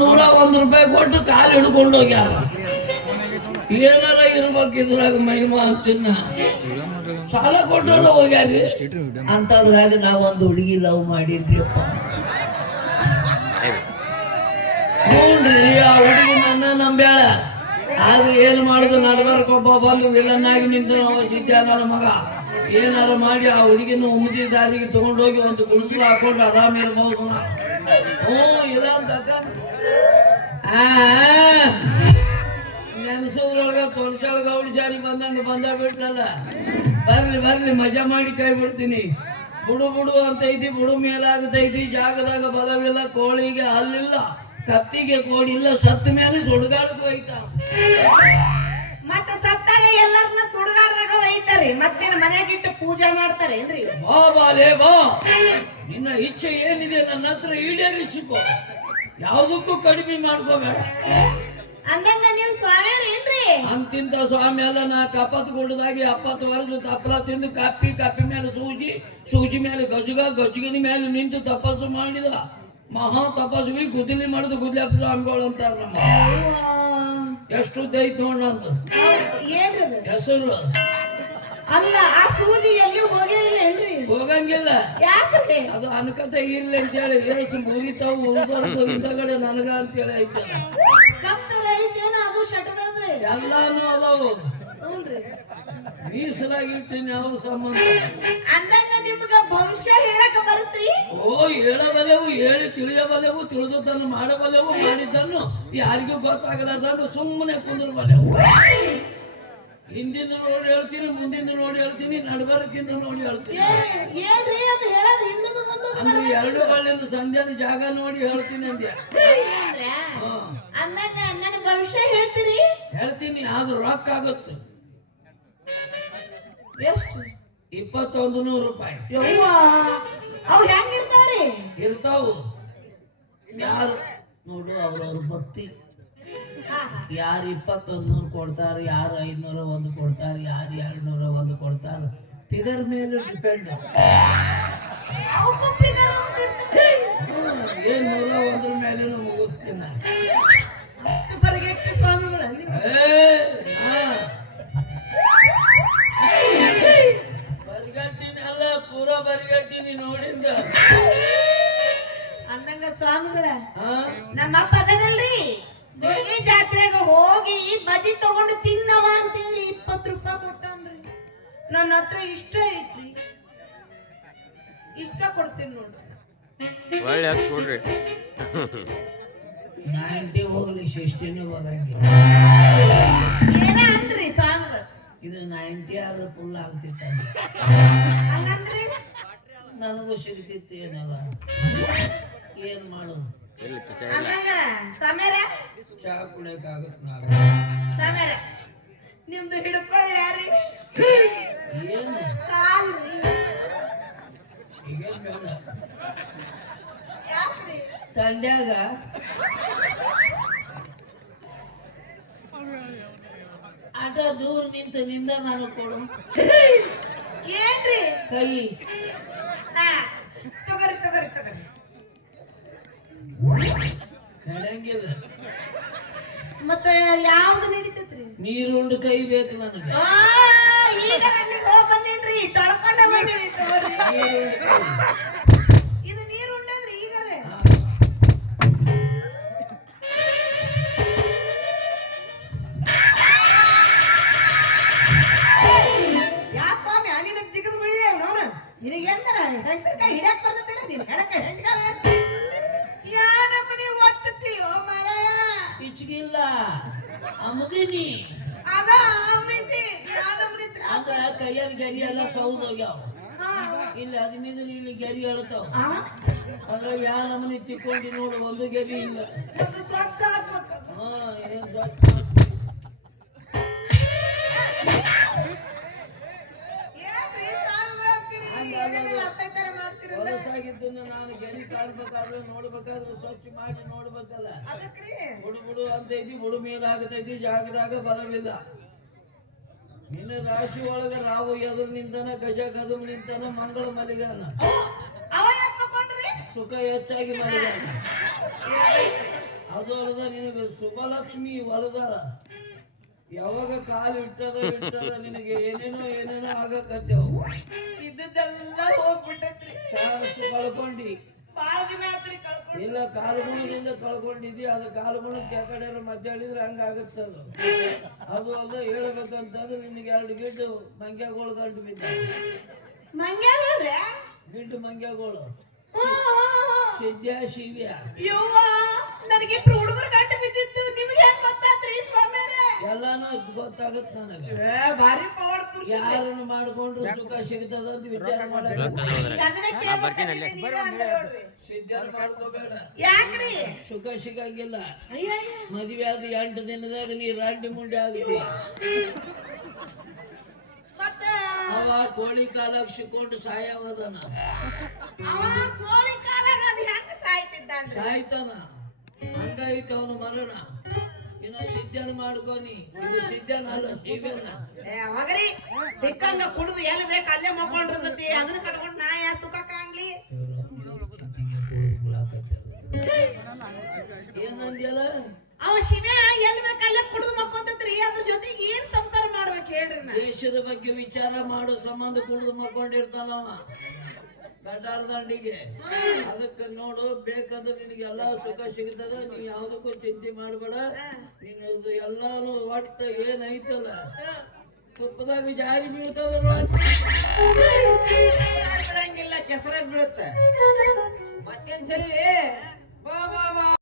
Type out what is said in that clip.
ನೂರ ಒಂದ್ ರೂಪಾಯಿ ಕೊಟ್ಟು ಕಾಲು ಹಿಡ್ಕೊಂಡು ಹೋಗ್ಯಾರ. ಏನಾರ ಇರ್ಬೇಕು ಇದ್ರಾಗ ಮಹಿಮಾ ಅಂತಿನ್ನ ಸಾಲ ಕೊಟ್ಟು ಹೋಗ್ಯಾರಿ. ಅಂತದ್ರಾಗ ನಾವೊಂದು ಹುಡುಗಿ ಲವ್ ಮಾಡಿದ್ರಿಪ್ಪ. ಹ್ಞೂನ್ರಿ ಆ ಹುಡುಗಿ ನನ್ನ ನಂಬ್ಯಾಳ. ಆದ್ರೆ ಏನ್ ಮಾಡುದು ನಡ್ಬರ್ಕ್ ಕೊಬ್ಬ ಬಂದು ವಿಲನ್ ಆಗಿ ನಿಂತು ನಾವು ಸಿದ್ಧಾನ ಮಗ. ಏನಾರ ಮಾಡಿ ಆ ಹುಡುಗಿನ ಉಮ್ಮದಿ ದಾರಿಗೆ ತಗೊಂಡೋಗಿ ಒಂದು ಗುಡಿಸಲು ಹಾಕೊಂಡು ಆರಾಮ ಇರ್ಬೋದು. ನಾ. ಹ್ಞೂ ಇಲ್ಲ ಅಂತ ಅಕ್ಕ. ಆ. ನೆನಸೋದ್ರೊಳಗ ತೊಳಸಾಳ ಗೌಡಿ ಸಾರಿ ಬಂದಂಗ ಬಂದ ಬಿಡ್ತಲ್ಲ ಬರ್ಲಿ ಬರ್ಲಿ ಮಜಾ ಮಾಡಿ ಕೈ ಬಿಡ್ತೀನಿ. ಬುಡು ಬುಡು ಅಂತ ಐತಿ ಬುಡು ಮೇಲಾಗತೈತಿ ಜಾಗದಾಗ ಬಲವಿಲ್ಲ ಕೋಳಿಗೆ ಅಲ್ಲಿಲ್ಲ ಕತ್ತಿಗೆ ಕೋಡಿಲ್ಲ ಸತ್ತ ಮೇಲೆ ಸುಡುಗಾಡಕ್ಕೆ ಹೋಯ್ತಾವ ಮತ್ತ ಸತ್ತಾಗ ಎಲ್ಲರನ್ನ ಸುಡುಗಾಡದಾಗ ಒಯ್ತಾರಿ ಮತ್ತೇನ ಮನೆಗಿಟ್ಟು ಪೂಜೆ ಮಾಡ್ತಾರೆ ಏನ್ರಿ ಬಾ ಲೇ ಬಾ. ನಿನ್ನ ಇಚ್ಛೆ ಏನಿದೆ ನನ್ನ ಹತ್ರ ಈಡೇರಿಸಿಕೋ. ಯಾವುದಕ್ಕೂ ಕಡಿಮೆ ಮಾಡ್ಕೋಬೇಡ ಅಂದಂಗ ನೀವು ಅಂತಿಂತ ಸ್ವಾಮಿ ಅಲ್ಲ ನಾ ಕಪ್ಪತ್ ಗುಡ್ಡದಾಗಿ ಅಪ್ಪತ್ತು ವರ್ಷ ತಪ್ಪಲ ತಿಂದು ಕಪ್ಪಿ ಕಪ್ಪಿ ಮೇಲೆ ಸೂಜಿ ಸೂಜಿ ಮೇಲೆ ಗಜಗ ಗಜಗಿನ ಮೇಲೆ ನಿಂತು ತಪಸ್ಸು ಮಾಡಿದ. ಮಹಾ ತಪಸ್ವಿ ಗುದ್ದಲಿ ಮಾಡಿದ ಗುದ್ದಲಪ್ಪ ಸ್ವಾಮಿಗಳು ಅಂತಾರ ನಮ್ಮ. ಎಷ್ಟು ದೈತ್ ನೋಡ ಹೆಸರು. ಅಲ್ಲ ಆ ಸೂಜಿ ಎಲ್ಲಿ ಹೋಗೇ ಇಲ್ಲ ಏನ್ರಿ ಹೋಗಂಗಿಲ್ಲ. ಯಾಕ್ರಿ? ಅದು ಅನ್ಕತೆ ಇರ್ಲಿ ಅಂತೇಳಿ ಏಸು ಮುಗಿತಾವು ಉಳ್ದೋದು ಹಿಂದಗಡೆ ನನಗ ಅಂತೇಳಿ ಐತಲ್ಲ ಕಪ್ಪರ ಐತೇನ ಅದು ಶಟದಂದ್ರೆ? ಎಲ್ಲಾನು ಅದಾವು. ಮೀಸಲಾಗಿಟ್ಟಿನಿ ಯಾವ ಸಂಬಂಧ? ಅಂದಂಗ ನಿಮ್ಗ ಭವಿಷ್ಯ ಹೇಳಕ ಬರುತ್ತೆ ಓ ಹೇಳಬಲ್ಲೆವು ಹೇಳಿ ತಿಳಿಯಬಲ್ಲೆವು ತಿಳಿದದ್ದನ್ನು ಮಾಡಬಲ್ಲೆವು ಮಾಡಿದ್ದನ್ನು ಯಾರಿಗೂ ಗೊತ್ತಾಗಲಾರ್ದನ್ನು ಸುಮ್ಮನೆ ಕುಂದ್ರಬಲ್ಲೆವು. ಹಿಂದಿಂದ ನೋಡಿ ಹೇಳ್ತೀನಿ ಮುಂದಿನ ನೋಡಿ ಹೇಳ್ತೀನಿ ನಡ್ಬರ್ಕಿಂದ ನೋಡಿ ಹೇಳ್ತೀನಿ. ಅದು ಅಂದ್ರೆ ಎರಡು ಗಳಿಂದ ಸಂಧ್ಯಾನ ಜಾಗ ನೋಡಿ ಹೇಳ್ತೀನಿ ಅಂದ್ಯ ಭವಿಷ್ಯ ಹೇಳ್ತೀರಿ? ಹೇಳ್ತೀನಿ ಆದ್ರೂ ರೊಕ್ಕ ಆಗುತ್ತೆ. ಇಪ್ಪತ್ತೊಂದು ನೂರು ರೂಪಾಯಿ. ಅವ್ರು ಅವ್ ಹೆಂಗಿರ್ತಾವ್ರಿ? ಇರ್ತಾವು. ಯಾರು? ನೋಡು ಅವ್ರವ್ರ ಭಕ್ತಿ. ಯಾರು ಇಪ್ಪತ್ತೊಂದು ನೂರು ಕೊಡ್ತಾರೆ ಯಾರು ಐದ್ನೂರ ಒಂದು ಕೊಡ್ತಾರ ಯಾರು ಎರಡು ನೂರ ಒಂದು ಕೊಡ್ತಾರೆ ಫಿಗರ್ ಮೇಲೆ ಡಿಪೆಂಡ್. ಏನ್ ನೂರ ಒಂದ್ರ ಮೇಲೆ ಮುಗಿಸ್ತೀನಿ. ಬರಿಗಟ್ಟಿನಿ ಅಲ್ಲ ಪೂರ ಬರಿಗಟ್ಟಿನಿ ನೋಡಿಂದ ಅಂದಂಗ ಸ್ವಾಮಿಗಳ ನಮ್ಮಪ್ಪ ನಮ್ಮ ನನ್ನ ಹತ್ರ ಇಷ್ಟ ಐತ್ರಿ ಇಷ್ಟ ಕೊಡ್ತೀನಿ ನೋಡ್ರಿ ಒಳ್ಳೆ ಹತ್ತು ಕೊಡ್ರಿ. ನಾಂಟಿ ಹೋಗ್ಲಿ ಶಿಷ್ಟಿನೇ ಬರಂಗಿಲ್ಲ. ಏನ ಅಂದ್ರಿ ಸ್ವಾಮಿಗಳು? ಇದು ನೈಂಟಿ ಆದ್ರೆ ಫುಲ್ ಆಗ್ತಿತ್ತ ಹಂಗಂದ್ರಿ? ನನಗೂ ಸಿಗ್ತಿತ್ತು ಏನಲ್ಲ ಏನ್ ಮಾಡೋದು? ಅಂದಂಗ ಸ್ವಾಮ್ಯಾರ. ಚಾ ಕುಡಿಯಕ್ಕಾಗತ್ ನಾವು ನಿಮ್ದು ಹಿಡ್ಕೊಳ್ಳಿ ಯಾರಿ? ಬೇಡ ಯಾಕ್ರಿ? ತಂಡ್ಯಾಗ ಅಟ ದೂರ ನಿಂತ ನಿಂದ ನಾನು ಕೊಡು. ಏನ್ರಿ? ಕೈ. ತಗೋರಿ ತಗೋರಿ ತಗೋರಿ. ನಡೆಯಂಗಿಲ್ಲ. ಮತ್ತೆ ಯಾವ್ದು ನಡೀತೈತ್ರಿ ನೀರುಂಡು ಕೈ ಬೇಕು ನನಗೆ. ಈಗ ಹೋಗ್ ಬಂದೇನ್ರಿ? ತೊಳ್ಕೊಂಡ ಬಂದಿರಿ ಅಮದಿನಿ ಅದ ತ್ರ ಅಂದ್ರ ಕೈಯಾಗ ಗರಿ ಎಲ್ಲ ಸೌದ್ ಹೋಗ್ಯಾವ ಇಲ್ಲ ಅದ ಮೇಲೆ ಇಲ್ಲಿ ಗೆರಿ ಹೇಳ್ತಾವ ಅದ್ರ ಯಾ ನಮನಿ ತಿಕ್ಕೊಂಡಿ ನೋಡು ಒಂದು ಗೆರಿ ಇಲ್ಲ ಹಾ ಏನ್ ಸ್ವಚ್ಛ ಏನ್ರಿ ಸಾವುಗಳು ಅಂತೀರಿ ಏನೇನಿಲ್ಲ ಅತ್ತೈತರ ಮಾಡ್ತೀರಲ್ಲ ಹೊಲಸಾಗಿದ್ದನ್ನ ನಾನು ಗೆರಿ ಕಾಡ್ಬೇಕಾದ್ರೆ ನೋಡ್ಬೇಕಾದ್ರೆ ಸ್ವಚ್ಛ ಮಾಡಿ ನೋಡ್ಬೇಕಲ್ಲ. ಅದಕ್ರಿ. ಬುಡು ಬುಡು ಅಂತೈತಿ ಬುಡು ಮೇಲಾಗತೈತಿ ಜಾಗದಾಗ ಬಲವಿಲ್ಲ. ನಿನ್ನ ರಾಶಿ ಒಳಗ ರಾವು ಎದುರ್ ನಿಂತನ ಗಜ ಕದಮ್ ನಿಂತನ ಮಂಗಳ ಮಲಿಗಾನ. ಸುಖ ಹೆಚ್ಚಾಗಿ ಮಲಿಗಾನ. ಅದು ಅಲ್ಲದ ನಿನಗ ಶುಭಲಕ್ಷ್ಮಿ ಹೊಲದ ಯಾವಾಗ ಕಾಲು ಇಟ್ಟದ ಇಟ್ಟದ ನಿನಗೆ ಏನೇನೋ ಏನೇನೋ ಆಗಕತ್ತೇವು. ಇದ್ದದ್ದೆಲ್ಲ ಹೋಗ್ಬಿಟ್ಟೈತ್ರಿ. ಚಾನ್ಸ್ ಕಳ್ಕೊಂಡಿ ಬಾಳ ದಿನ ಆತ್ರಿ ಕಳ್ಕೊಂಡು ಇಲ್ಲ ಕಾಲುಗುಣದಿಂದ ಕಳ್ಕೊಂಡಿದ್ದಿ ಅದು ಕಾಲುಗುಣಕ್ಕೆ ಕಡೆ ಮಧ್ಯ ಹೇಳಿದ್ರೆ ಹಂಗ ಅದು. ಅದು ಅಲ್ಲ ಹೇಳ್ಬೇಕಂತಂದ್ರೆ ನಿನ್ಗೆ ಎರಡು ಗಿಡ್ಡು ಮಂಗ್ಯಾಗೋಳು ಗಂಟು ಬಿದ್ದ. ಗಿಡ್ಡು ಮಂಗ್ಯಾಗೋಳು. ಸಿದ್ಯಾ ಶಿವ್ಯಾ. ಯವ್ವ ನನಗೆ ಹುಡುಗರು ಎಲ್ಲಾನು ಗೊತ್ತಾಗತ್ ನನಗೆ. ಭಾರಿ ಪವರ್ ಪುರುಷ. ಯಾರನ್ನು ಮಾಡ್ಕೊಂಡ್ರು ಸುಖ ಸಿಗ್ತದ ಅಂತ ವಿಚಾರ ಮಾಡ್ಕೋಬೇಡ. ಯಾಕ್ರಿ? ಸುಖ ಸಿಗಂಗಿಲ್ಲ. ಅಯ್ಯಯ್ಯ ಮದುವೆ ಆದ ಎಂಟು ದಿನದಾಗ ನೀ ರಾಂಡಿ ಮುಂಡಿ ಆಗುತ್ತೆ ಮತ್ತ? ಅವ ಕೋಳಿ ಕಾಲ ಸಿಕ್ಕೊಂಡು ಸಾಯವದನ. ಸಾಯ್ತಾನ. ಹಂಗೈತೆ ಅವನು ಮರಣ. ಇನ್ನ ಸಿದ್ಧನ ಮಾಡ್ಕೊನಿ ಇದು ಸಿದ್ಧನ ಅಲ್ಲ ಶಿವನ ಅವಾಗ್ರಿ ಸಿಕ್ಕಂಗ ಕುಡಿದು ಎಲ್ಲಿ ಬೇಕು ಅಲ್ಲೇ ಮಕ್ಕೊಂಡಿರ್ತತಿ ಅದನ್ನ ಕಟ್ಕೊಂಡು ನಾ ಯಾ ಸುಖ ಕಾಣ್ಲಿ? ಏನಂದ್ಯಲ್ಲ? ಅವ ಶಿವ ಎಲ್ಲಿ ಬೇಕು ಅಲ್ಲೇ ಕುಡಿದು ಮಕ್ಕೊಂತತ್ರಿ ಅದ್ರ ಜೊತೆಗೆ ಏನ್ ಸಂಸಾರ ಮಾಡ್ಬೇಕು ಹೇಳ್ರಿ ದೇಶದ ಬಗ್ಗೆ ವಿಚಾರ ಮಾಡೋ ಸಂಬಂಧ ಕುಡಿದು ಮಕ್ಕೊಂಡಿರ್ತಾನವ. ಗಡ್ಡಾರ ದಂಡಿಗೆ. ಅದಕ್ಕೆ ನೋಡು ಬೇಕಂದ್ರೆ ನಿನಗೆ ಎಲ್ಲಾ ಸುಖ ಸಿಗ್ತದ ನೀ ಯಾವ್ದಕ್ಕೂ ಚಿಂತೆ ಮಾಡಬೇಡ. ನಿನ್ನದು ಎಲ್ಲಾನು ಒಟ್ಟ ಏನೈತಲ್ಲ ತುಪ್ಪದಾಗ ಜಾರಿ ಬೀಳ್ತದಿಲ್ಲ ಬಿಡಂಗಿಲ್ಲ ಕೆಸರಾಗ ಬೀಳುತ್ತೆ. ಮತ್ತೇನ್ ಸರಿ ಬಾ.